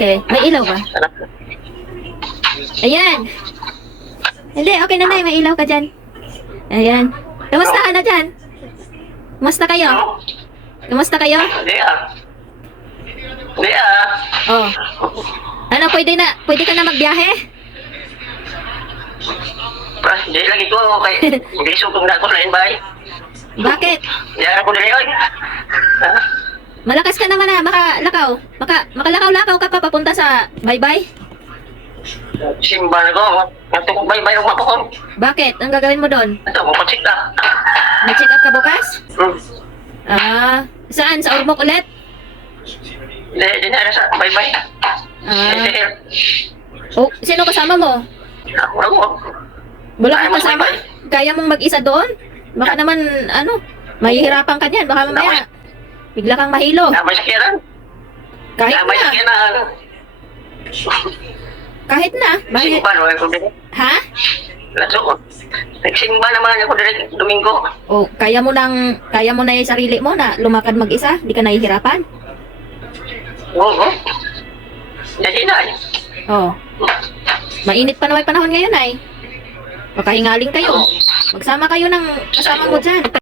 Okay. May ilaw ba? Ayan. Hindi, okay na na. May ilaw ka dyan. Ayan. Kamusta ka na dyan? Kamusta kayo? Kamusta kayo? Hindi ah. Hindi ah. Oh. Ano, pwede na, pwede ka na magbiyahe? Pra, Hindi lagi ko kay hindi sukong na ako na yun bay. Bakit? Yan ako dili oy. Malakas ka naman na, makalakaw. Maka, makalakaw-lakaw ka pa papunta sa bye-bye. Simba na ko. Ko bay bay ang mapakon. Bakit? Ang gagawin mo doon? Ito patsik ka. May check up ka bukas? Hmm. Ah, saan? Sa Ormoc ulit? Hindi, hindi na sa bay. Ah. Oh, sino kasama mo? Mo. Wala kang kasama? bye-bye. Kaya mong mag-isa doon? Baka naman, ano, mahihirapan ka niyan. Baka mamaya, bigla kang mahilo. Namay sakiran. Kahit Namay na, sakiran. kahit na. Bakit? Simba na ako dili. Ha? Lato ko. Nagsimba naman ako dili Domingo. O, kaya mo nang, kaya mo na yung sarili mo na lumakad mag-isa? Di ka nahihirapan? Oo. Dali na. eh. Oh. Mainit pa naman panahon ngayon ay. Pakahingaling kayo. Magsama kayo ng kasama mo dyan.